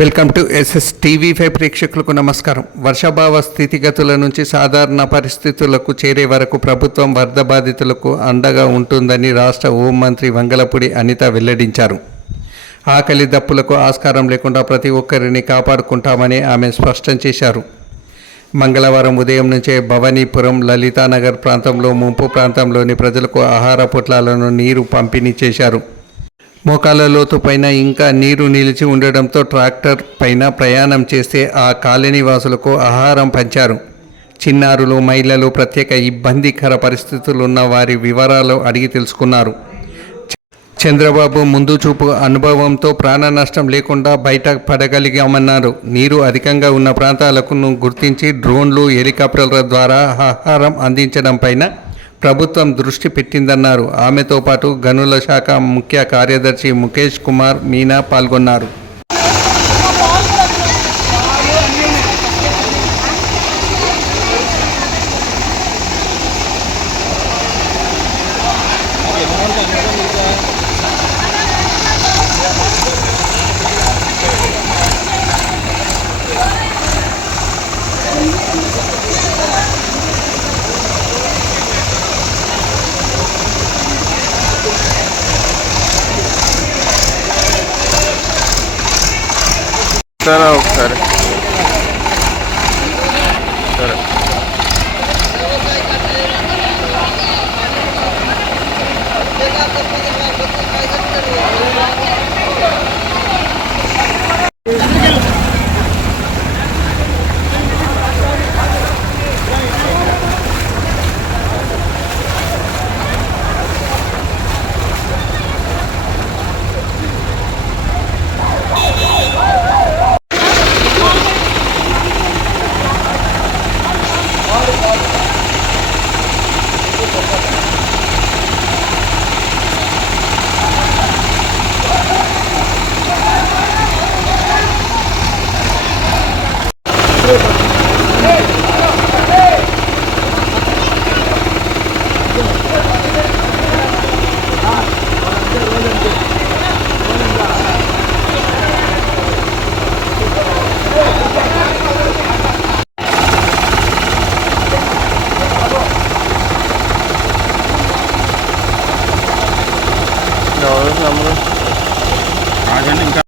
Welcome to SS TV5 ప్రేక్షకులకు నమస్కారం. వర్షాభావ స్థితిగతుల నుంచి సాధారణ పరిస్థితులకు చేరే వరకు ప్రభుత్వం వరద బాధితులకు అండగా ఉంటుందని రాష్ట్ర హోంమంత్రి వంగలపూడి అనిత వెల్లడించారు. ఆకలి దప్పులకు ఆస్కారం లేకుండా ప్రతి ఒక్కరిని కాపాడుకుంటామని ఆమె స్పష్టం చేశారు. మంగళవారం ఉదయం నుంచే భవానీపురం, లలితానగర్ ప్రాంతంలో ముంపు ప్రాంతంలోని ప్రజలకు ఆహార పొట్లాలను నీరు పంపిణీ చేశారు. మోకాళ్ళ లోతు పైన ఇంకా నీరు నిలిచి ఉండడంతో ట్రాక్టర్ పైన ప్రయాణం చేస్తే ఆ కాలనీ వాసులకు ఆహారం పంచారు. చిన్నారులు, మహిళలు ప్రత్యేక ఇబ్బందికర పరిస్థితులున్న వారి వివరాలు అడిగి తెలుసుకున్నారు. చంద్రబాబు ముందు చూపు అనుభవంతో ప్రాణ నష్టం లేకుండా బయట పడగలిగామన్నారు. నీరు అధికంగా ఉన్న ప్రాంతాలకు గుర్తించి డ్రోన్లు, హెలికాప్టర్ల ద్వారా ఆహారం అందించడం పైన ప్రభుత్వం దృష్టి పెట్టిందన్నారు. ఆమెతో పాటు గనుల శాఖ ముఖ్య కార్యదర్శి ముఖేష్ కుమార్ మీనా పాల్గొన్నారు. సరే ఒకసారి సరే ఇంకా